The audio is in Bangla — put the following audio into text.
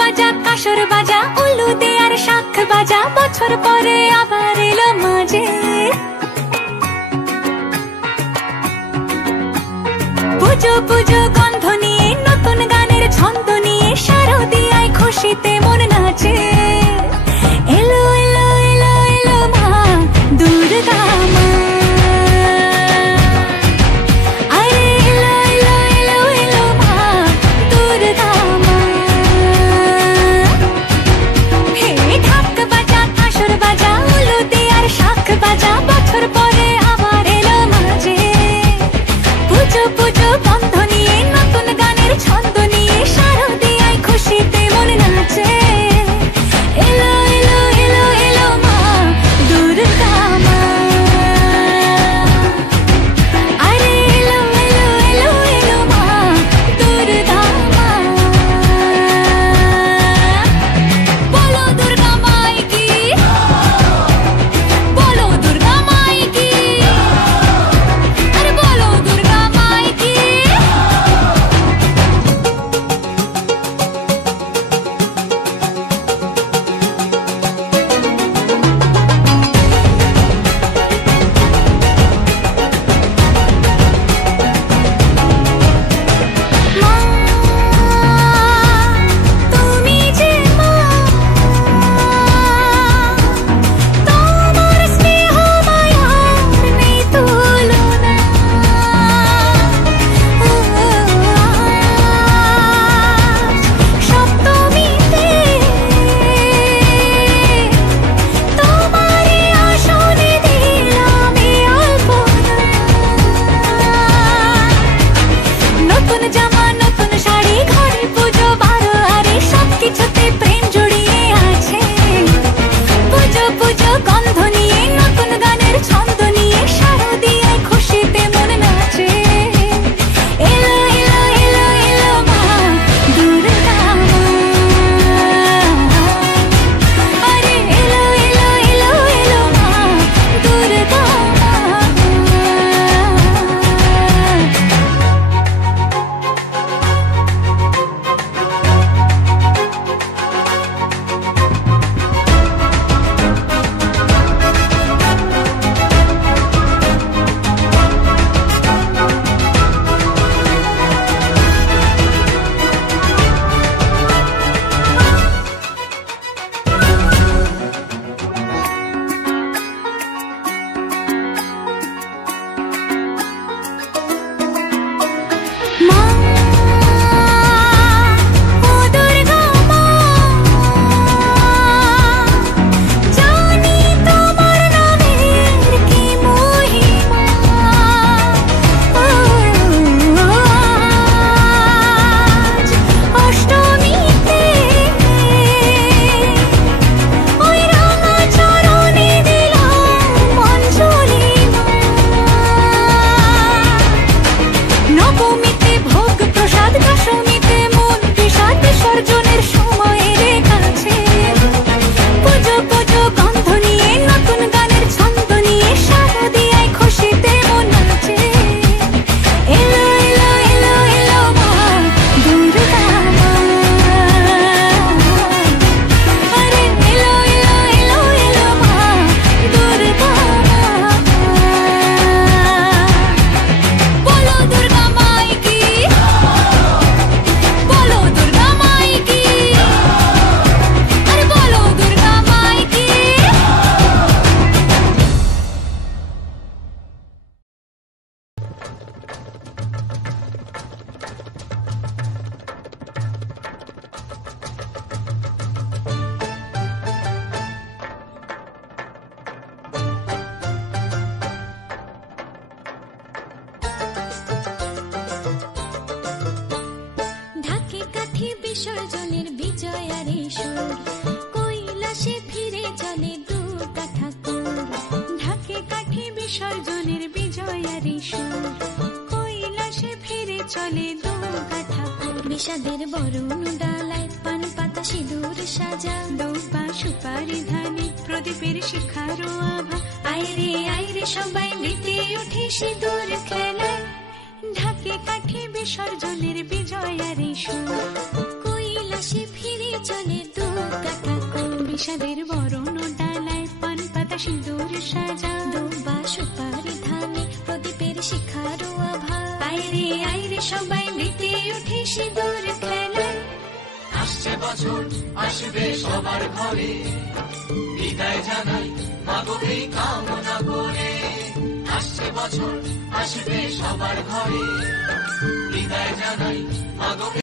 বাজা কাসর বাজা উলু দে আর শাখ বাজা বছর পরে আবার এলো মাঝে পুজো পুজো গন্ধ নিয়ে নতুন গানের ছন্দ নিয়ে শারদিয়ায় খুশিতে মন নাচে এলো এলো এলো এলো মা দুর্গা মা আরে এলো এলো এলো এলো মা দুর্গা মা হে ঢাক বাজা কাসর বাজা উলু দে আর শাখ বাজা বছর পরে আবার এলো মাঝে পুজো পুজো গন্ধ নিয়ে নতুন গানের ছন্দ নিয়ে শারদিয়ায় খুশিতে মন নাচে এলো এলো এলো এলো মা দুর্গা মা আরে এলো এলো এলো এলো মা দুর্গা মা বলো দুর্গা মাই কি বলো দুর্গা মাই কি আরে বলো দুর্গা মাই কি মা তুমি যে মা তোমার স্নেহ মায়ার নেই তুলনা সপ্তমীতে তোমারই আসনে দিলাম এই অল্পনা নতুন জামা নতুন শাড়ি ঘরে পুজো বারো আরে সবকিছুতে প্রেম জড়িয়ে আছে পুজো পুজো গন্ধ নিয়ে নতুন গানের ছন্দ নিয়ে শারদিয়ায় খুশিতে মন নাচে এলো এলো এলো এলো মা দুর্গা মা আরে এলো এলো এলো এলো মা দুর্গা মা মা ও দুর্গা মা জানি তোমার নামের কি মহিমা আজ অষ্টমীতে ওই রাঙা চরণে দিলাম অঞ্জলি মা নবমীতে ভোগ প্রসাদ দশমীতে মন বিষাদ বিসর্জনের সময়ের কাছে পুজো পুজো গন্ধ নিয়ে নতুন গানের ছন্দ নিয়ে শারদিয়ায় খুশিতে মন নাচে এলো এলো এলো এলো মা দুর্গা মা আরে এলো এলো এলো এলো মা দুর্গা মা বলো দুর্গা মাই কি বলো দুর্গা মাই কি আরে বলো দুর্গা মাই কি ঢাকে কাঠি বিসর্জনের বিজয়ারে সুর কৈলাসে ফিরে চলে দুর্গা ঠাকুর ঢাকে কাঠি বিসর্জনের বিজয়ারে সুর কৈলাসে ফিরে চলে দুর্গা ঠাকুর বিষাদের বরণ ডালায় পান পাতা সিঁদুর সাজা দৌপা সুপারি ধানে প্রদীপের শিখারো আভা আইরে সবাই মেতে উঠে সিঁদুর খেলায় ঢাকে কাঠি বিসর্জনের বিজয়ারে সুর কৈলাসে ফিরে চলে দু কাকা বিষাদের বরণ ডালায় পান পাতা সিঁদুর সাজা দুবা সুপারি ধানে প্রদীপের শিখারো আভা আইরে সবাই মেতে উঠে সিঁদুর খেলায় আসছে বছর আসবে সবার ঘরে বিদায় জানাই মাগো এই কামনা করে আসছে বছর আসবে সবার ঘরে বিদায় জানাই মাগো